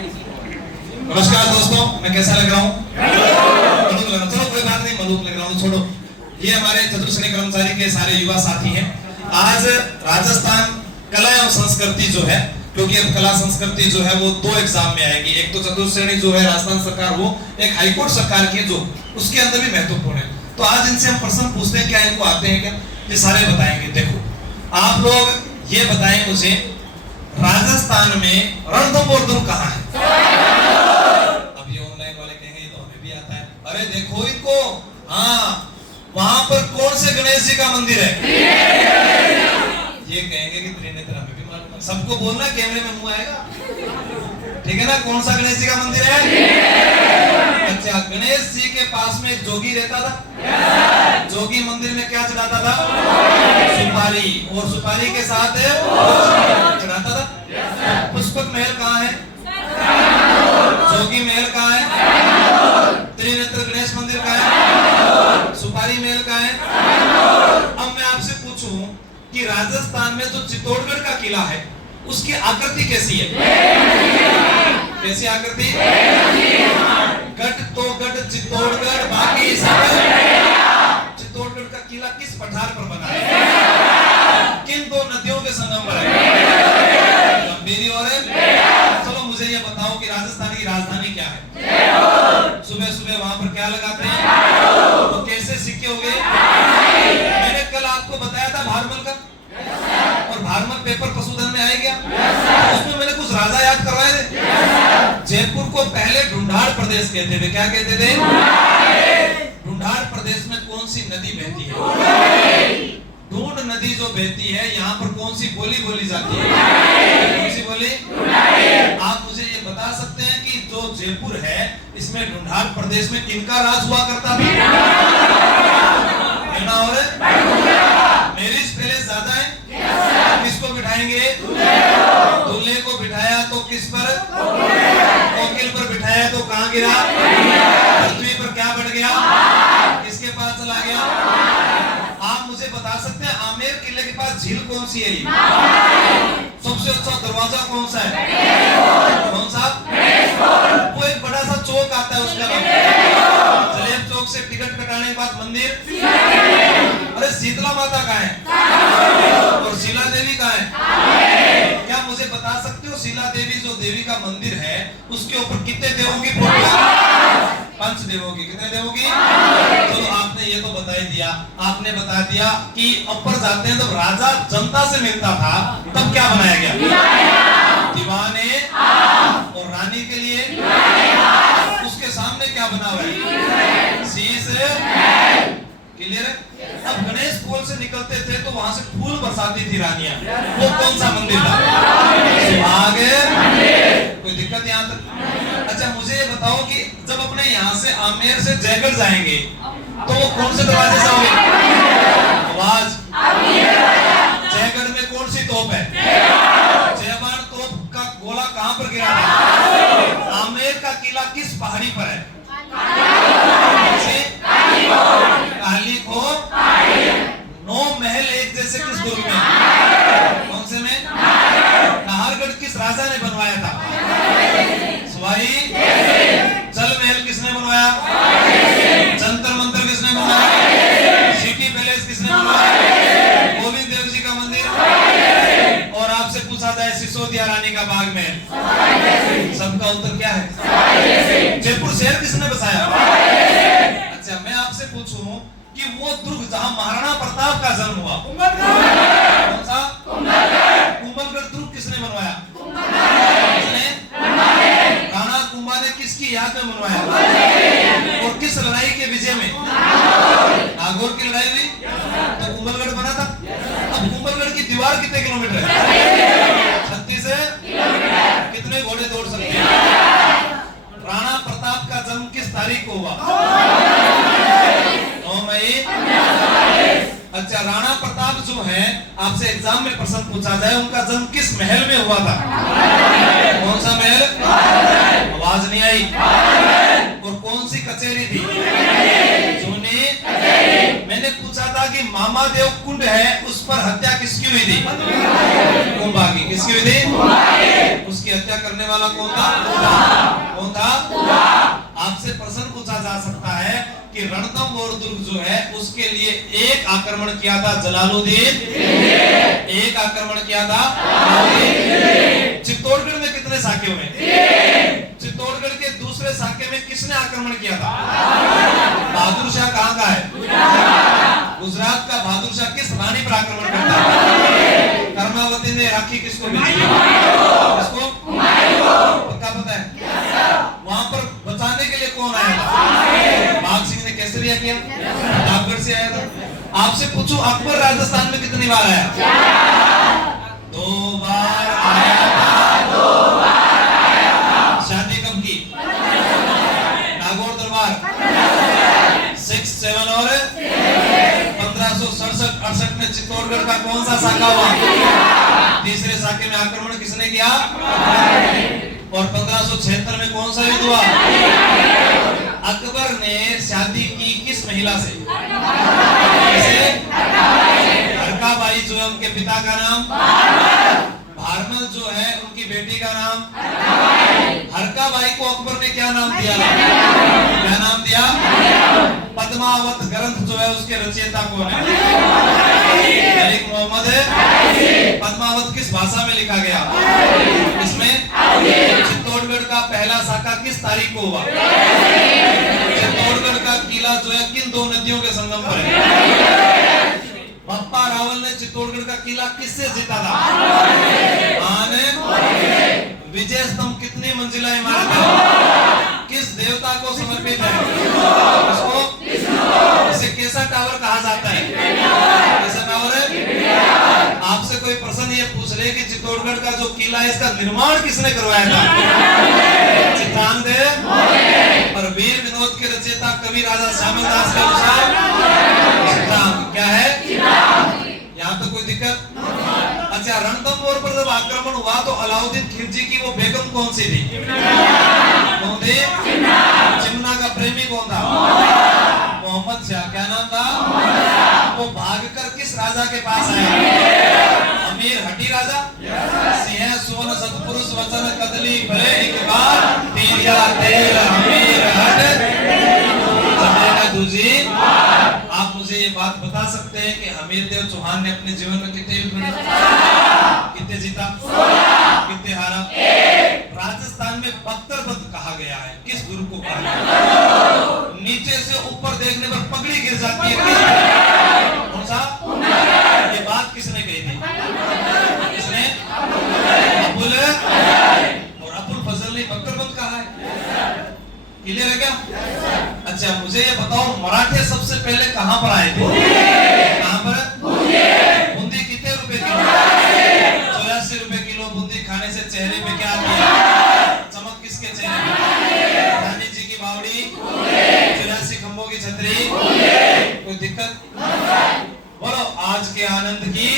नमस्कार दोस्तों, मैं कैसा लग रहा हूँ? चलो कोई बात नहीं, मलूक लग रहा हूँ, छोड़ो। ये हमारे चतुर्श्रेणी कर्मचारी के सारे युवा साथी हैं। आज राजस्थान कला एवं संस्कृति जो है, क्योंकि अब कला संस्कृति जो है वो 2 एग्जाम में आएगी। एक तो चतुर्श्रेणी जो है राजस्थान सरकार, वो एक हाईकोर्ट सरकार की जो उसके अंदर भी महत्वपूर्ण है। तो आज इनसे हम प्रश्न पूछते हैं, क्या इनको आते हैं क्या? ये सारे बताएंगे। देखो, आप लोग ये बताएं मुझे, राजस्थान में रणथंभौर दुर्ग कहाँ है? अब ये ऑनलाइन वाले कहेंगे ये तो हमें भी आता है। अरे देखो इनको, हाँ, वहां पर कौन से गणेश जी का मंदिर है? ये कहेंगे कि त्रिनेत्र, हमें भी मालूम है। सबको बोलना, कैमरे में मुंह आएगा, ठीक है ना? कौन सा गणेश जी का मंदिर है? अच्छा, गणेश जी के पास में एक जोगी रहता था। जोगी मंदिर में क्या चढ़ाता था? सुपारी, और सुपारी के साथ चढ़ाता था। पुष्पक महल कहाँ है? जोगी महल कहाँ है? त्रिनेत्र गणेश मंदिर कहाँ है? सुपारी महल कहाँ है? अब मैं आपसे पूछूं कि राजस्थान में जो चित्तौड़गढ़ का किला है उसकी आकृति कैसी है? कैसी आकृति? गढ़ तो गढ़ चित्तौड़गढ़, बाकी सब। चित्तौड़गढ़ का किला किस पठार पर बना है? किन 2 नदियों के संगम पर है? गंभीरी और चलो मुझे ये बताओ कि राजस्थान की राजधानी क्या है? सुबह सुबह वहां पर क्या लगाते हैं? तो कैसे सिक्के हो गए? मैंने कल आपको बताया था भारमल का, और भारमल पेपर पशुधन में आएगा। उसमें मैंने कुछ राजा याद करवाए थे। जयपुर को पहले ढूंढाड़ प्रदेश कहते थे। क्या कहते थे? ढूंढाड़ प्रदेश में कौन सी नदी बहती है? ढूंढ नदी जो बहती है, यहाँ पर कौन सी बोली बोली जाती है? कौन सी बोली? आप मुझे ये बता सकते हैं कि जो जयपुर है, इसमें ढूंढाड़ प्रदेश में किनका राज हुआ करता था? और मैरिज पैलेस ज्यादा है। किसको बिठाएंगे? दूल्हे को बिठाया तो किस पर? कोकिल पर बिठाया तो कहाँ गिरा? पृथ्वी पर क्या बढ़ गया? किसके पास चला गया? आप मुझे बता सकते हैं आमेर किले के पास झील कौन सी है? सबसे अच्छा दरवाजा कौन सा है? कौन सा? वो एक बड़ा सा चौक आता है, उसका नाम जलेब चौक से टिकट कटाने के बाद मंदिर। अरे शीतला माता कहाँ है? और शीला देवी कहाँ है? क्या मुझे बता सकते हो शीला देवी जो देवी का मंदिर है उसके ऊपर कितने देवों की फोटो है? 5 देवों की। कितने देवों की? चलो आपने ये तो बता ही दिया। आपने बता दिया कि ऊपर जाते हैं तो राजा जनता से मिलता था, तब क्या बनाया गया? दीवाने। और रानी के लिए उसके सामने क्या बना हुआ है? शीश। क्लियर है? अब गणेश पोल से निकलते थे तो वहां से फूल बरसाती थी रानियां। वो कौन सा मंदिर था? आगे कोई दिक्कत यहाँ तक? अच्छा मुझे ये बताओ कि जब अपने यहाँ से आमेर से जयगढ़ जाएंगे तो वो कौन से दरवाजे से होंगे? आवाज। जयगढ़ में कौन सी तोप है? जयबान तोप का गोला कहाँ पर गिरा था? आमेर का किला किस पहाड़ी पर है? काली को 9 महल एक जैसे किस दुर्ग में? कौन से में? नाहरगढ़ किस राजा ने बनवाया था? सवाई। जल महल किसने बनवाया? जंतर मंतर किसने बनवाया? सिटी पैलेस किसने बनवाया? गोविंद देव जी का मंदिर। और आपसे पूछा जाए सिसोदिया रानी का बाग में, सबका उत्तर क्या है? जयपुर शहर किसने बसाया? अच्छा मैं आपसे पूछूं कि वो दुर्ग जहां महाराणा प्रताप का जन्म हुआ, कौन सा? कुंभलगढ़ दुर्ग किसने बनवाया? राणा कुंभा ने किसकी याद में बनवाया? और किस लड़ाई के विजय में? नागौर की लड़ाई हुई तो कुंभलगढ़ बना था। अब कुंभलगढ़ की दीवार कितने किलोमीटर है? 36 किलोमीटर। कितने घोड़े दौड़ सकते हैं? राणा प्रताप का जन्म किस तारीख को हुआ? 9 मई। अच्छा राणा प्रताप जो है, आपसे एग्जाम में प्रश्न पूछा जाए उनका जन्म किस महल में हुआ था? कौन सा महल? आवाज नहीं आई। और कौन सी कचेरी थी? जूनी। मैंने पूछा था कि मामादेव कुंड है उस पर हत्या किसकी हुई थी? कुंभा की। किसकी हुई थी? उसकी हत्या करने वाला कौन था? कौन था? आपसे प्रश्न पूछा जा सकता है कि रणथंभ और दुर्ग जो है उसके लिए एक आक्रमण किया था जलालुद्दीन, एक आक्रमण किया था चित्तौड़गढ़ में कितने साके हुए? चित्तौड़गढ़ के दूसरे साके में किसने आक्रमण किया था? बहादुर शाह कहाँ का है? गुजरात का बहादुर शाह किस रानी पर आक्रमण करता है? कर्मावती ने राखी किसको भेजी? किसको? पता है? वहां पर बचाने के लिए कौन आया था? बाघ सिंह ने केसरिया किया, प्रतापगढ़ से आया था। आपसे पूछूं अकबर राजस्थान में कितनी बार आया? 2 बार आया था। शादी कब की? नागौर दरबार 6, 7 और 1567-68 में चित्तौड़गढ़ का कौन सा साका हुआ? तीसरे साके में आक्रमण किसने किया? और 1576 में कौन सा युद्ध हुआ? अकबर ने शादी की किस महिला से? हरकाबाई जो है उनके पिता का नाम, भारमल जो है उनकी बेटी का नाम। हरकाबाई को अकबर ने क्या नाम दिया? क्या नाम दिया? पद्मावत ग्रंथ जो है उसके रचयिता कौन है? मलिक मोहम्मद है। पद्मावत किस भाषा में लिखा गया? इसमें चित्तौड़गढ़ का पहला साका किस तारीख को हुआ? चित्तौड़गढ़ का किला जो है किन 2 नदियों के संगम पर है? बप्पा रावल ने चित्तौड़गढ़ का किला किससे जीता था? विजय स्तंभ कितनी मंजिला इमारत है? किस देवता को समर्पित है? इसको इसे कैसा टावर कहा जाता है? कैसा टावर है? आपसे कोई प्रश्न ये पूछ रहे कि चित्तौड़गढ़ का जो किला है इसका निर्माण किसने करवाया था? चित्रांगदेव। और वीर विनोद के रचयिता कवि राजा श्यामल दास के अनुसार चित्रांग क्या है? यहाँ तो कोई दिक्कत? अच्छा, रणथंभौर पर जब आक्रमण हुआ तो अलाउद्दीन खिलजी की वो बेगम कौन सी थी? कौन थी? चिमना का प्रेमी कौन था? मोहम्मद शाह। क्या नाम था? वो भागकर किस राजा के पास आया? अमीर हटी राजा। सिंह सोन सतपुरुष वचन कदली भले एक बार तेरा तेरा अमीर हट दूजी। आप मुझे ये बात बता सकते हैं कि हमीर देव चौहान ने अपने जीवन में कितने युद्ध लड़े? कितने जीता? कितने हारा? राजस्थान में बख्तरबंद कहा गया है, किस गुरु को कहा गया? नीचे से ऊपर देखने पर पगड़ी गिर जाती है, कौन सा? ये बात किसने कही थी? किसने? अबुल और अबुल फजल ने बख्तरबंद कहा है। क्लियर है क्या? अच्छा, मुझे ये बताओ मराठे सबसे पहले कहां पर आए थे? कहां पर? बूंदी कितने रुपए किलो? 84 रुपए किलो बूंदी खाने से चेहरे पे क्या आती है? चमक किसके चेहरे पे? रानी जी की बावड़ी, 84 खंभों की छतरी। कोई दिक्कत? बोलो आज के आनंद की